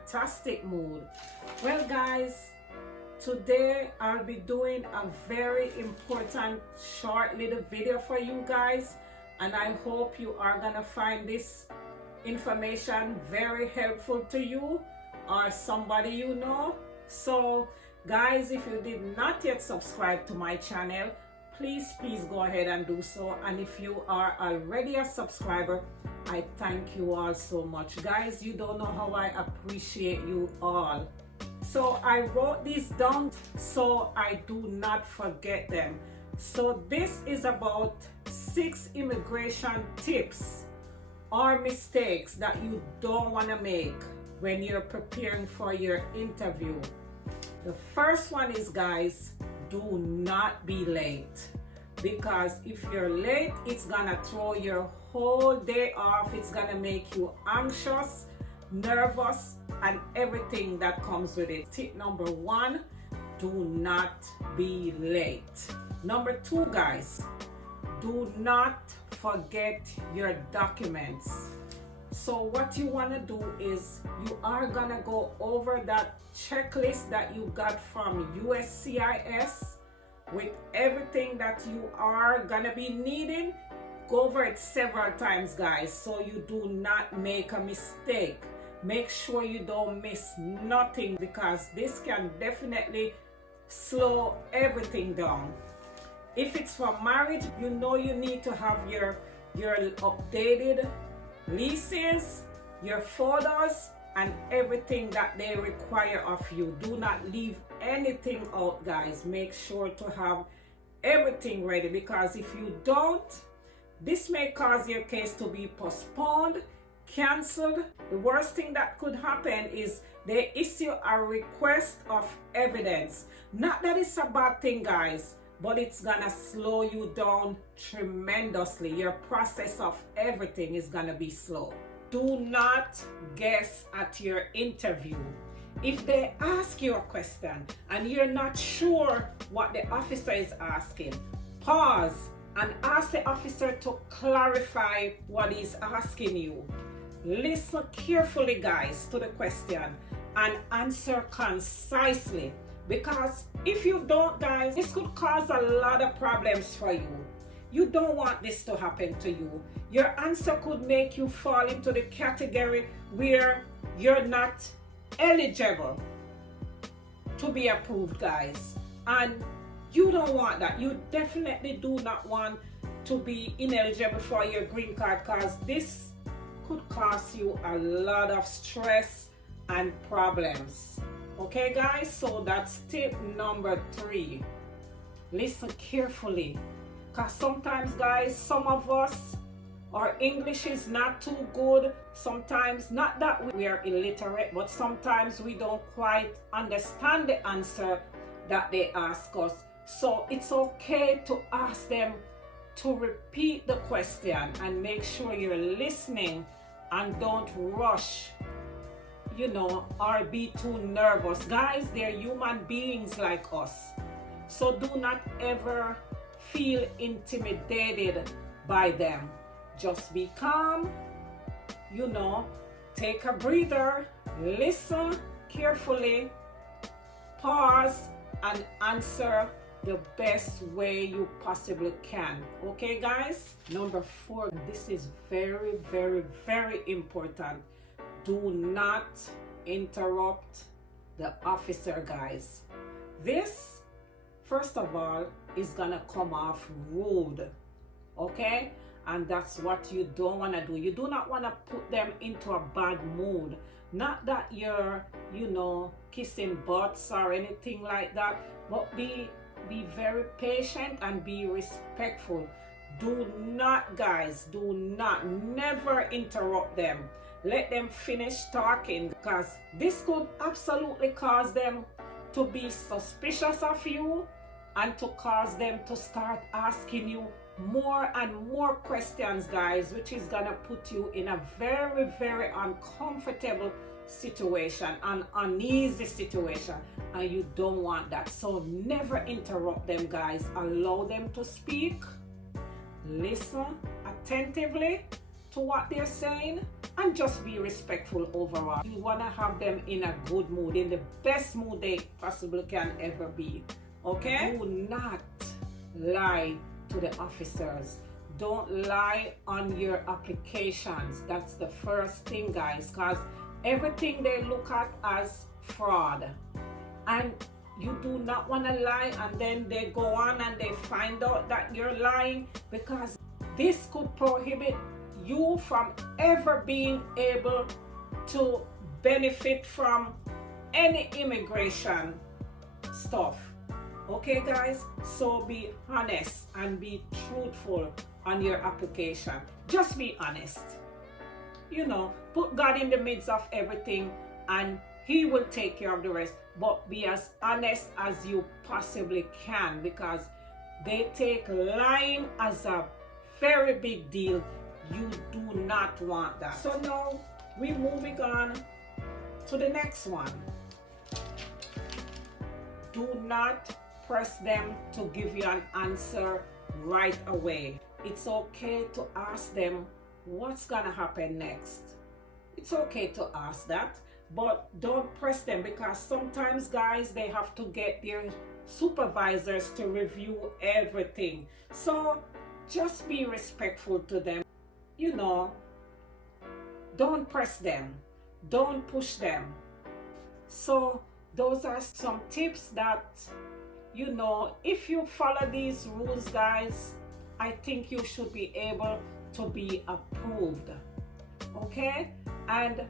fantastic mood. Well guys, today I'll be doing a very important short little video for you guys, and I hope you are gonna find this information very helpful to you or somebody you know. So guys, if you did not yet subscribe to my channel, please go ahead and do so. And if you are already a subscriber, I thank you all so much. Guys, you don't know how I appreciate you all. So I wrote these down so I do not forget them. So this is about 6 immigration tips or mistakes that you don't want to make when you're preparing for your interview. The first one is, guys, do not be late, because if you're late, it's gonna throw your whole day off. It's gonna make you anxious, nervous, and everything that comes with it. Tip number 1, do not be late. Number 2, guys, do not forget your documents. So what you want to do is you are gonna go over that checklist that you got from USCIS with everything that you are gonna be needing. Go over it several times, guys, so you do not make a mistake. Make sure you don't miss nothing, because this can definitely slow everything down. If it's for marriage, you know you need to have your updated leases, your photos, and everything that they require of you. Do not leave anything out, guys. Make sure to have everything ready, because if you don't, this may cause your case to be postponed, canceled. The worst thing that could happen is they issue a request of evidence. Not that it's a bad thing, guys, but it's gonna slow you down tremendously. Your process of everything is gonna be slow. Do not guess at your interview. If they ask you a question and you're not sure what the officer is asking, pause and ask the officer to clarify what he's asking you. Listen carefully, guys, to the question and answer concisely. Because if you don't, guys, this could cause a lot of problems for you. You don't want this to happen to you. Your answer could make you fall into the category where you're not eligible to be approved, guys. And you don't want that. You definitely do not want to be ineligible for your green card, because this could cause you a lot of stress and problems. Okay, guys, so that's tip number 3. Listen carefully, because sometimes, guys, some of us, our English is not too good. Sometimes, not that we are illiterate, but sometimes we don't quite understand the answer that they ask us. So it's okay to ask them to repeat the question and make sure you're listening and don't rush, you know, or be too nervous. Guys, they're human beings like us. So do not ever feel intimidated by them. Just be calm, you know, take a breather, listen carefully, pause, and answer the best way you possibly can. Okay, guys? Number 4, this is very, very, very important. Do not interrupt the officer, guys. This, first of all, is gonna come off rude, okay? And that's what you don't want to do. You do not want to put them into a bad mood. Not that you're, you know, kissing butts or anything like that, but be very patient and be respectful. Do not, guys, do not, never interrupt them. Let them finish talking, because this could absolutely cause them to be suspicious of you and to cause them to start asking you more and more questions, guys, which is gonna put you in a very, very uncomfortable situation, an uneasy situation, and you don't want that. So never interrupt them, guys. Allow them to speak. Listen attentively to what they're saying, and just be respectful overall. You want to have them in a good mood, in the best mood they possibly can ever be. Okay? Do not lie to the officers. Don't lie on your applications. That's the first thing, guys, because everything they look at as fraud. And you do not want to lie, and then they go on and they find out that you're lying, because this could prohibit you from ever being able to benefit from any immigration stuff. Okay, guys? So be honest and be truthful on your application. Just be honest. You know, put God in the midst of everything and He will take care of the rest. But be as honest as you possibly can, because they take lying as a very big deal. You do not want that. So now we're moving on to the next one. Do not press them to give you an answer right away. It's okay to ask them what's gonna happen next. It's okay to ask that, but don't press them, because sometimes, guys, they have to get their supervisors to review everything. So just be respectful to them. You know, don't press them, don't push them. So those are some tips that, you know, if you follow these rules, guys, I think you should be able to be approved. Okay? And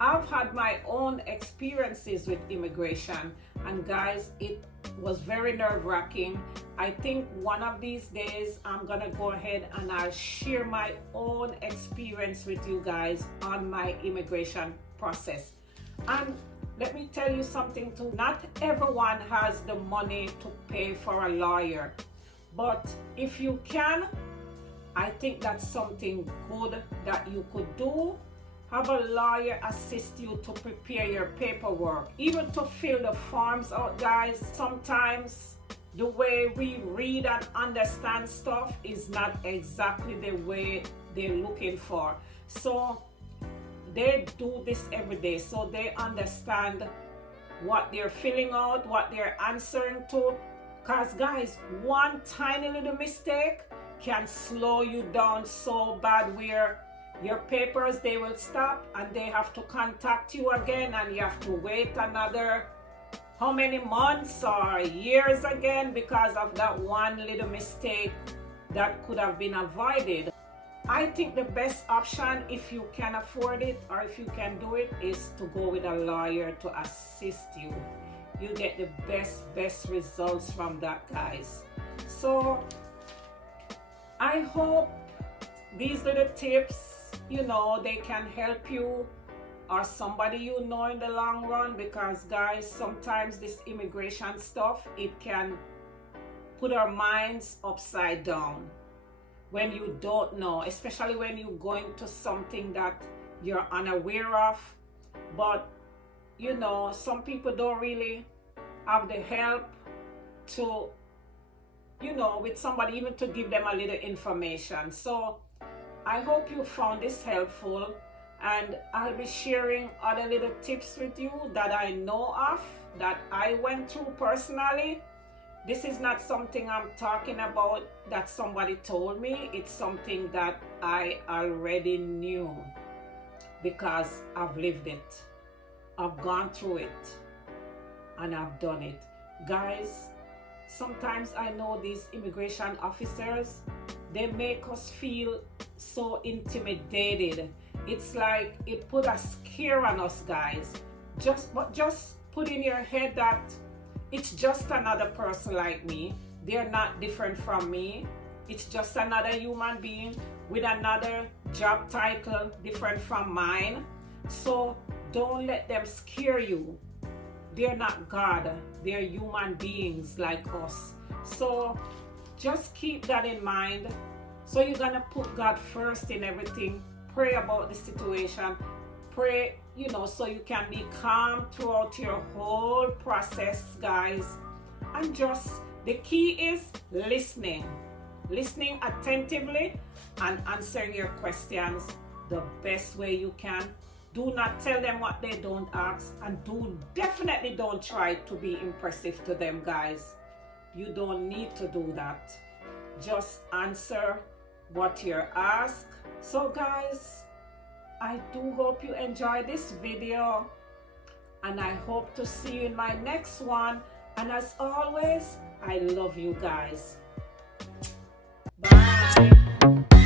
I've had my own experiences with immigration, and guys, it was very nerve-wracking. I think one of these days I'm gonna go ahead and I'll share my own experience with you guys on my immigration process. And let me tell you something too, not everyone has the money to pay for a lawyer, but if you can, I think that's something good that you could do. Have a lawyer assist you to prepare your paperwork, even to fill the forms out, guys. Sometimes the way we read and understand stuff is not exactly the way they're looking for. So they do this every day, so they understand what they're filling out, what they're answering to. Because, guys, one tiny little mistake can slow you down so bad, where your papers, they will stop and they have to contact you again, and you have to wait another how many months or years again because of that one little mistake that could have been avoided. I think the best option, if you can afford it or if you can do it, is to go with a lawyer to assist you. You get the best results from that, guys. So I hope these little tips, you know, they can help you or somebody you know in the long run, because, guys, sometimes this immigration stuff, it can put our minds upside down when you don't know, especially when you're going to something that you're unaware of. But, you know, some people don't really have the help to, you know, with somebody even to give them a little information. So I hope you found this helpful, and I'll be sharing other little tips with you that I know of, that I went through personally. This is not something I'm talking about that somebody told me. It's something that I already knew because I've lived it. I've gone through it and I've done it. Guys, sometimes I know these immigration officers, they make us feel so intimidated. It's like it put a scare on us, guys. Just put in your head that it's just another person like me. They're not different from me. It's just another human being with another job title different from mine. So don't let them scare you. They're not God. They're human beings like us. So just keep that in mind. So you're gonna put God first in everything. Pray about the situation. Pray, you know, so you can be calm throughout your whole process, guys. And just, the key is listening attentively and answering your questions the best way you can. Do not tell them what they don't ask, and definitely don't try to be impressive to them, guys. You don't need to do that. Just answer what you're asked. So guys, I do hope you enjoy this video, and I hope to see you in my next one. And as always, I love you guys. Bye.